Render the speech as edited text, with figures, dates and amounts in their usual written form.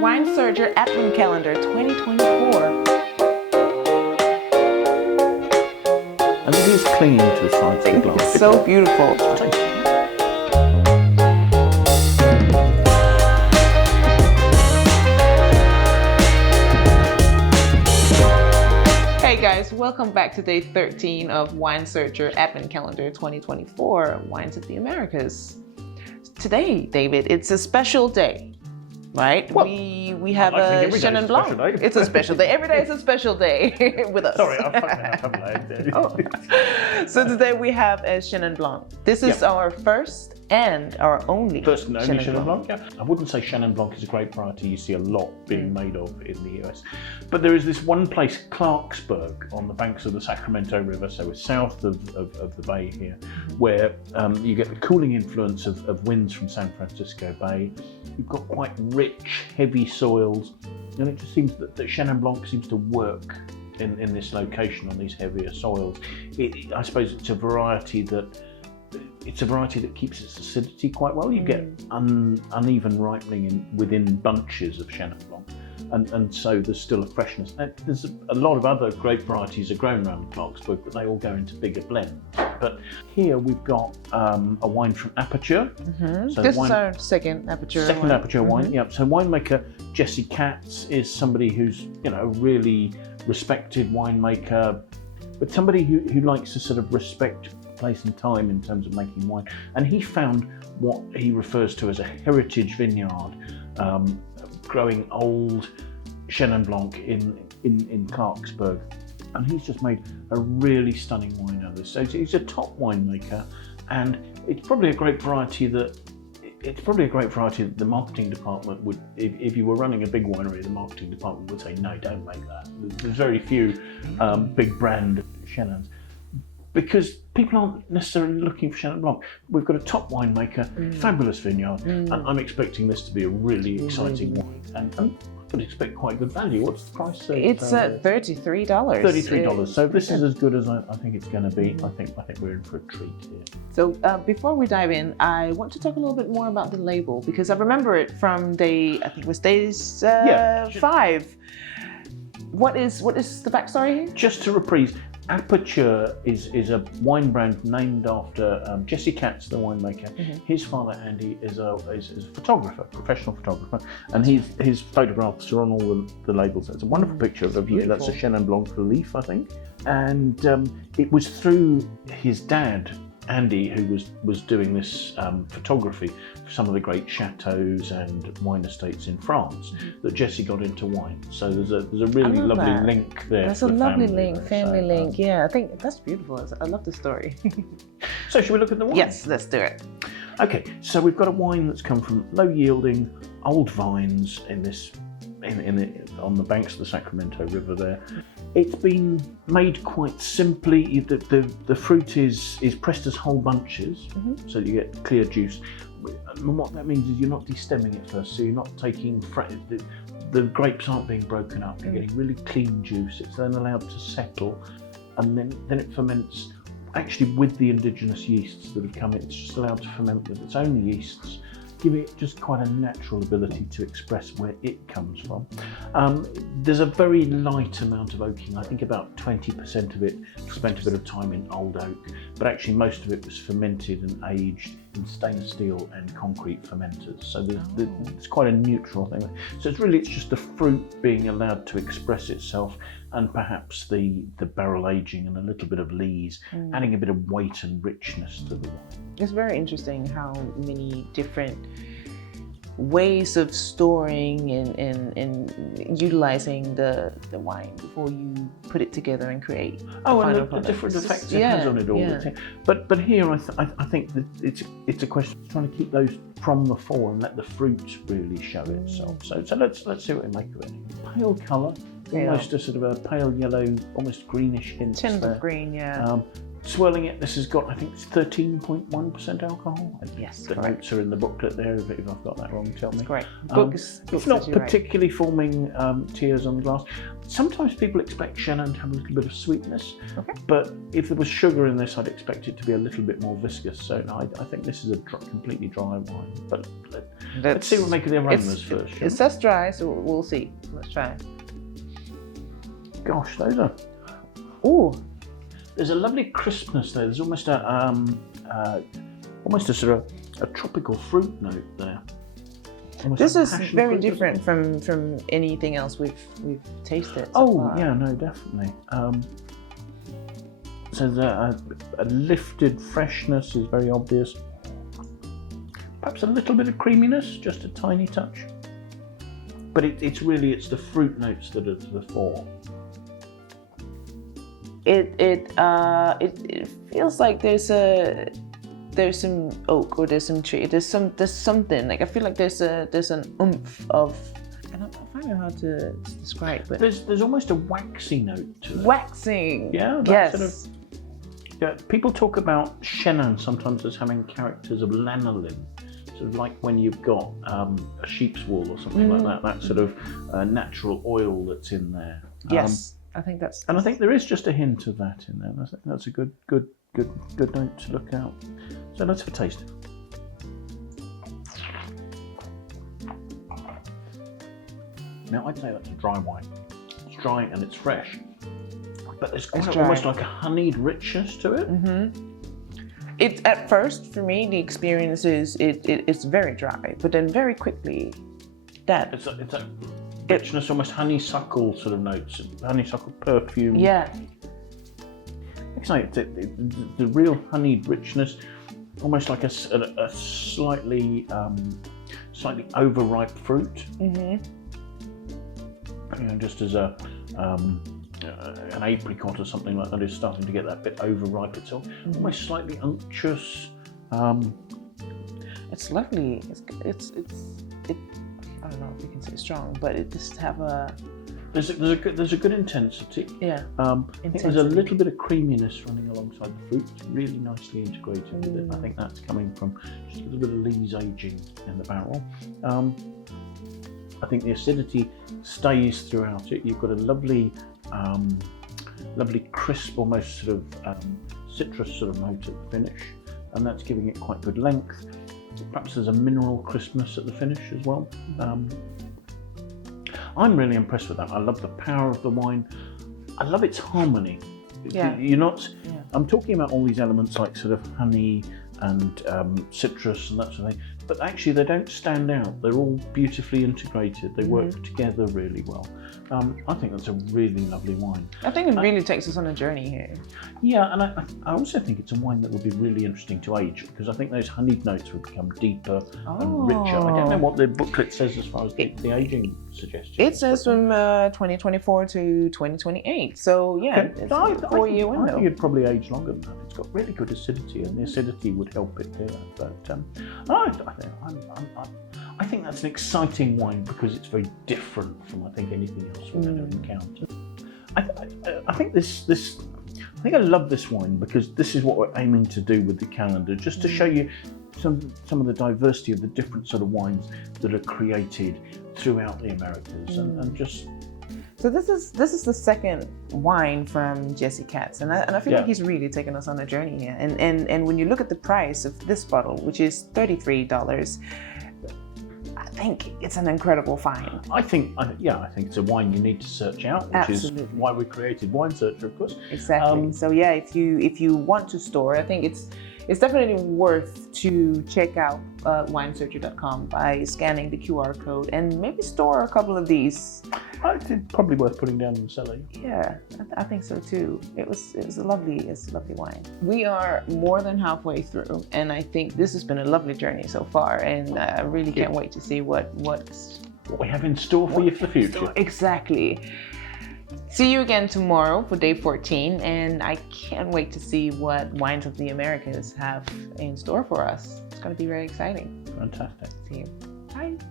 Wine Surger Advent Calendar 2024. And it is clinging to the sides of the glass. It's so beautiful. Hey guys, welcome back to day 13 of Wine Surger Advent Calendar 2024, Wines of the Americas. Today, David, it's a special day, right? Well, we have a Chenin Blanc. It's a special day. Every day is a special day with us. Sorry, I'm fucking up, haven't I? So today we have a Chenin Blanc. This is our first and our only Chenin Blanc. Yeah. I wouldn't say Chenin Blanc is a great variety you see a lot being made of in the US. But there is this one place, Clarksburg, on the banks of the Sacramento River, so we're south of the bay here, where you get the cooling influence of winds from San Francisco Bay. You've got quite rich, heavy soils, and it just seems that Chenin Blanc seems to work in this location on these heavier soils. I suppose it's a variety that keeps its acidity quite well. You get uneven ripening within bunches of Chenin Blanc, and so there's still a freshness. There's a lot of other grape varieties are grown around Clarksburg, but they all go into bigger blends. But here we've got a wine from Aperture. So this is our second Aperture wine. Aperture wine, yeah. So winemaker Jesse Katz is somebody who's really respected winemaker, but somebody who likes to sort of respect place and time in terms of making wine. And he found what he refers to as a heritage vineyard, growing old Chenin Blanc in Clarksburg. And he's just made a really stunning wine out of this. So he's a top winemaker, and it's probably a great variety that the marketing department would, if you were running a big winery, the marketing department would say, no, don't make that. There's very few big brand Chenins, because people aren't necessarily looking for Chenin Blanc. We've got a top winemaker, fabulous vineyard, and I'm expecting this to be a really exciting wine. And I would expect quite good value. What's the price? It's $33. $33. So this is as good as I think it's going to be. I think we're in for a treat here. So before we dive in, I want to talk a little bit more about the label, because I remember it from day 5. What is the backstory here? Just to reprise, Aperture is a wine brand named after Jesse Katz, the winemaker. His father Andy is a photographer, professional photographer, and his photographs are on all the labels. It's a wonderful picture of a view. That's a Chenin Blanc Relief, I think. And it was through his dad, Andy, who was doing this photography for some of the great chateaux and wine estates in France, that Jesse got into wine. So there's a really lovely link there. That's a lovely link, family link. Yeah, I think that's beautiful. I love the story. So should we look at the wine? Yes, let's do it. Okay, so we've got a wine that's come from low-yielding old vines on the banks of the Sacramento River there. It's been made quite simply. The fruit is pressed as whole bunches, so you get clear juice. And what that means is you're not destemming it first, so you're not taking the grapes aren't being broken up. You're getting really clean juice. It's then allowed to settle, and then it ferments. Actually, with the indigenous yeasts that have come in, it's just allowed to ferment with its own yeasts, giving it just quite a natural ability to express where it comes from. There's a very light amount of oaking. I think about 20% of it spent a bit of time in old oak, but actually most of it was fermented and aged in stainless steel and concrete fermenters. So it's quite a neutral thing. So it's just the fruit being allowed to express itself, and perhaps the barrel aging and a little bit of lees, adding a bit of weight and richness to the wine. It's very interesting how many different ways of storing and utilizing the wine before you put it together and create the different effects it has on it all. But here I think that it's a question of trying to keep those from the fore and let the fruit really show itself. So let's see what we make of it. Pale colour, almost a sort of a pale yellow, almost greenish hint. Tint of green, yeah. swirling it. This has got, I think, 13.1% alcohol. Yes, the correct. notes are in the booklet there. If I've got that wrong, tell me. Great. It's not particularly forming tears on the glass. Sometimes people expect Chenin to have a little bit of sweetness, but if there was sugar in this, I'd expect it to be a little bit more viscous. So I think this is a completely dry wine. But let's see what make of the aromas first. It says dry, so we'll see. Let's try. Gosh, those are. Ooh. There's a lovely crispness there. There's almost a sort of a tropical fruit note there. Almost This like is passion very fruit, different from anything else we've tasted. So Oh far. yeah, no, definitely. So a lifted freshness is very obvious. Perhaps a little bit of creaminess, just a tiny touch. But it's the fruit notes that are to the fore. It feels like there's some oak or there's some tree. There's something like I feel like there's an oomph of. And I find it hard to describe, but There's almost a waxy note to it. waxing. Yeah. Yes. Sort of, yeah. People talk about Chenin sometimes as having characters of lanolin, sort of like when you've got a sheep's wool or something like that. That sort of natural oil that's in there. Yes. I think that's. And I think there is just a hint of that in there. I think that's a good note to look out. So let's have a taste. Now I'd say that's a dry wine. It's dry and it's fresh, but there's almost like a honeyed richness to it. It's at first for me the experience is it's very dry, but then very quickly that It's a richness, almost honeysuckle sort of notes, honeysuckle perfume. yeah. It's like the real honeyed richness, almost like a slightly overripe fruit. Just as an apricot or something like that is starting to get that bit overripe itself, almost slightly unctuous. It's lovely. It's I don't know if you can say strong, but it just have a. There's a good intensity. Yeah. I think there's a little bit of creaminess running alongside the fruit. It's really nicely integrated with it. I think that's coming from just a little bit of lees aging in the barrel. I think the acidity stays throughout it. You've got a lovely crisp, almost sort of citrus sort of note at the finish, and that's giving it quite good length. Perhaps there's a mineral crispness at the finish as well. I'm really impressed with that. I love the power of the wine. I love its harmony. Yeah. I'm talking about all these elements like sort of honey and citrus and that sort of thing, but actually they don't stand out. They're all beautifully integrated. They work together really well. I think that's a really lovely wine. I think it really takes us on a journey here. Yeah, and I also think it's a wine that would be really interesting to age, because I think those honeyed notes would become deeper and richer. I don't know what the booklet says as far as the aging suggestions. It says from 2024 to 2028. So yeah, it's a 4-year window. I think it'd probably age longer than that. It's got really good acidity, and the acidity would help it do that. But I think that's an exciting wine because it's very different from I think anything else we're going to encounter. I think I love this wine because this is what we're aiming to do with the calendar, just to show you some of the diversity of the different sort of wines that are created throughout the Americas, and just. So this is the second wine from Jesse Katz, and I feel like he's really taken us on a journey here. And when you look at the price of this bottle, which is $33, I think it's an incredible find. I think it's a wine you need to search out, which is why we created Wine Searcher, of course. Exactly. So yeah, if you want to store, I think it's definitely worth to check out winesearcher.com by scanning the QR code and maybe store a couple of these. It's probably worth putting down in the cellar. Yeah, I think so too. It was a lovely wine. We are more than halfway through, and I think this has been a lovely journey so far, and I really can't wait to see what we have in store for you for the future. Exactly. See you again tomorrow for day 14, and I can't wait to see what Wines of the Americas have in store for us. It's going to be very exciting. Fantastic. See you. Bye.